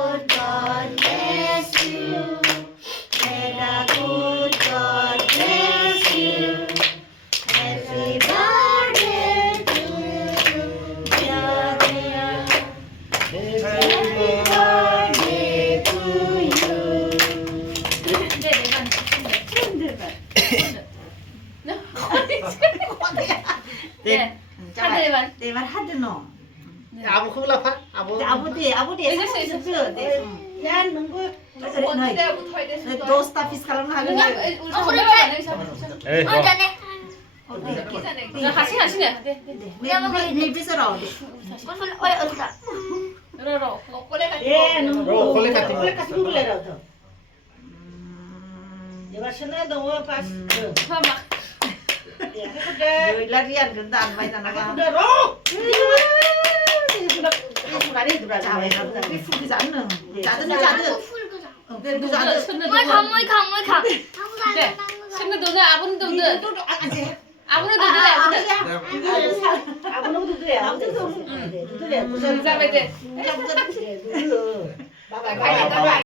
good God bless you. 내가 good God bless you. Happy birthday to you. 야야. Happy birthday to you. 근데 내가 네. 하늘만. 내 말 하드노. 아부 큰일 파 아부 아버지 있어. 야 능구 언제부터 해야 돼? 도스타 피스칼은 하는 우리 선배가 에이 뭐 하시네. 네. 네 비서라 로로. 꼬레가. 예 로 콜레 카티 마마. larian gendan mai tanah 네. 친구도 네. 아버님도 네. 아버님도 네. 아버님. 그다음에 네.